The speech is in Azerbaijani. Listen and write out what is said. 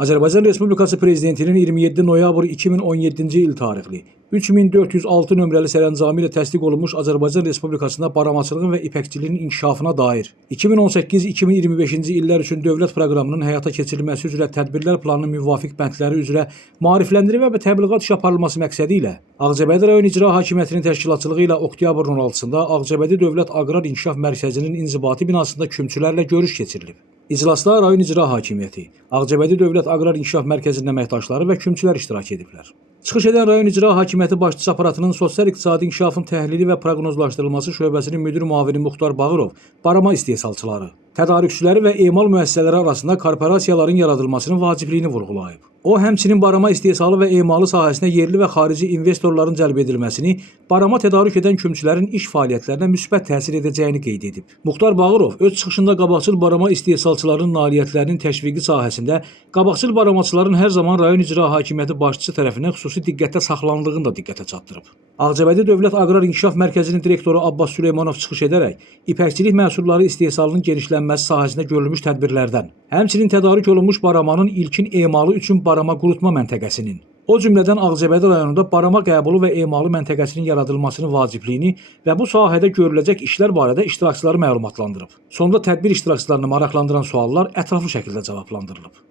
Azərbaycan Respublikası Prezidentinin 27 noyabr 2017-ci il tarixli 3406 nömrəli sərəncamı ilə təsdiq olunmuş Azərbaycan Respublikasında baramaçılığın və ipəkçiliyin inkişafına dair 2018-2025-ci illər üçün dövlət proqramının həyata keçirilməsi üzrə tədbirlər planının müvafiq bəndləri üzrə maarifləndirmə və təbliğat işi aparılması məqsədi ilə Ağcabədi rayon İcra Hakimiyyətinin təşkilatçılığı ilə oktyabrın 16-sında Ağcabədi Dövlət Aqrar İnkişaf Mərkəzinin inzibati binasında kümçülərlə görüş keçirilib. İclasda rayon İcra Hakimiyyəti, Ağcabədi Dövlət Aqrar İnkişaf Mərkəzinin əməkdaşları və kümçülər iştirak ediblər. Çıxış edən rayon İcra Hakimiyyəti başçısı aparatının sosial-iqtisadi inkişafın təhlili və proqnozlaşdırılması şöbəsinin müdür müavini Muxtar Bağırov, barama istehsalçıları, tədarükçüləri və emal müəssisələri arasında korporasiyaların yaradılmasının vacibliyini vurğulayıb. O, həmçinin barama istehsalı və emalı sahəsinə yerli və xarici investorların cəlb edilməsini, barama tədarük edən kümçülərin iş fəaliyyətlərinə müsbət təsir edəcəyini qeyd edib. Muxtar Bağırov öz çıxışında qabaqcıl barama istehsalçılarının nailiyyətlərinin təşviqi sahəsində qabaqcıl baramaçıların hər zaman rayon İcra Hakimiyyəti başçısı tərəfindən xüsusi diqqətdə saxlanıldığını da diqqətə çatdırıb. Ağcabədi Dövlət Aqrar İnkişaf Mərkəzinin direktoru Abbas Süleymanov çıxış edərək, ipəkçilik məhsulları istehsalının genişlənməsi sahəsində görülmüş tədbirlərdən, həmçinin tədarük olunmuş baramanın ilkin emalı üçün barama qurutma məntəqəsinin, o cümlədən Ağcabədi rayonunda barama qəbulu və emalı məntəqəsinin yaradılmasının vacibliyini və bu sahədə görüləcək işlər barədə iştirakçıları məlumatlandırıb. Sonda tədbir iştirakçılarını maraqlandıran suallar ətraflı şəkildə cavablandırılıb.